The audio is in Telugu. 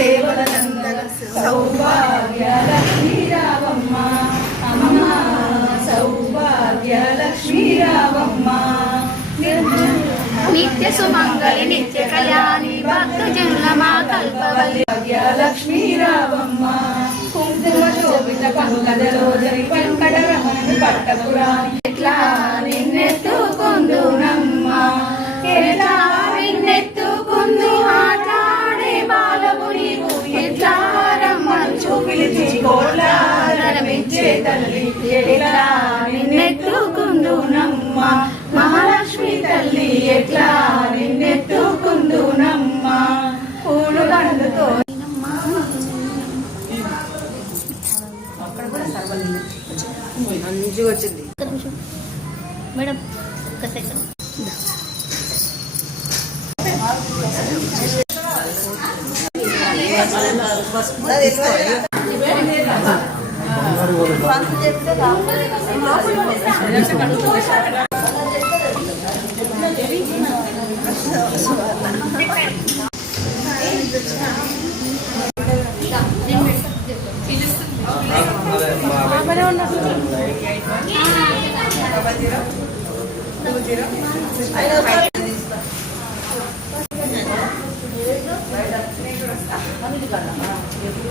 సేవలందగ సౌభాగ్య లక్ష్మీ రావమ్మ అమ్మ సౌభాగ్య లక్ష్మీ రావమ్మ నిత్య సుమంగళి నిత్య కళ్యాణి భక్త జంగమా కల్పవల్లి లక్ష్మీ రావమ్మ కుంకుమ శోభిత పంకజలో జరి వెంకటరమణి పట్టపురాణి ఎట్లా నిన్నెత్తుకుందునమ్మ ఎట్లా నిన్నెత్తుకుందు ఆటాడే బాలము నీవు ఎట్లా రమ్మను చూపిలిచి కోట్లారమిచ్చే తల్లి ఎట్లా నిన్నెత్తుకుందునమ్మ మహాలక్ష్మి తల్లి ఎట్లా నిన్నెత్తుకుందునమ్మ పూలు దండుతో మంచిగా వచ్చింది మేడం ఒక సెకండ్